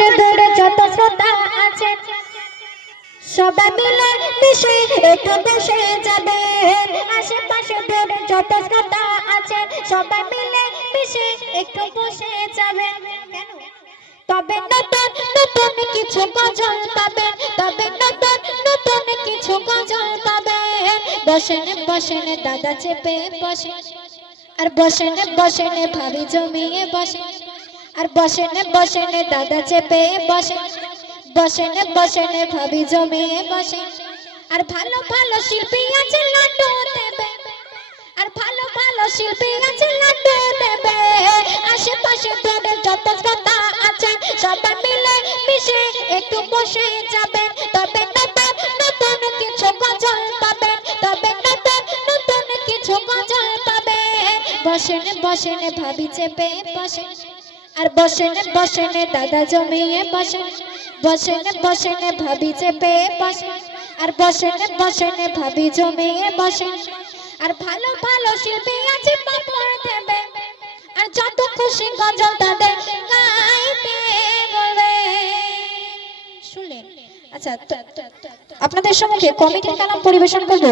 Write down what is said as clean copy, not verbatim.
আশেপাশে দূরে যত শ্রোতা আছে সবাই মিলে মিশে একটু বসে যাবে। আশেপাশে দূরে যত শ্রোতা আছে সবাই মিলে মিশে একটু বসে যাবে। তবে নতুন নতুন কিছু গজল পাবেন, তবে নতুন নতুন কিছু গজল পাবেন। বসেন বসেন দাদা চেপে বসে, আর বসেন বসেন ভাবি জমিয়ে বসে, আর বসেন বসেন দাদা চেপে বসে, বসেন বসেন ভাবি জমিয়ে বসে। আর ভালো ভালো শিল্পী আছে লাড্ডু দেবে, আর ভালো ভালো শিল্পী আছে লাড্ডু দেবে। আশেপাশে দূরে যত শ্রোতা আছে সবাই মিলে মিশে একটু বসে যাবেন। তবে নতুন নতুন কিছু গজল পাবেন, তবে নতুন নতুন কিছু গজল পাবেন। বসেন বসেন ভাবি চেপে বসে, আর বসেন বসেন দাদা জমিয়ে বসেন, বসেন বসেন ভাবি চেপে বসে, আর বসেন বসেন ভাবি জমিয়ে বসেন। আর ভালো ভালো শিল্পী আছে পাপড় দেবে, আর যত খুশি গজল তাদের গাইতে বলবে। শুনলেন? আচ্ছা, আপনাদের সম্মুখে কমিটির কালাম পরিবেশন করব।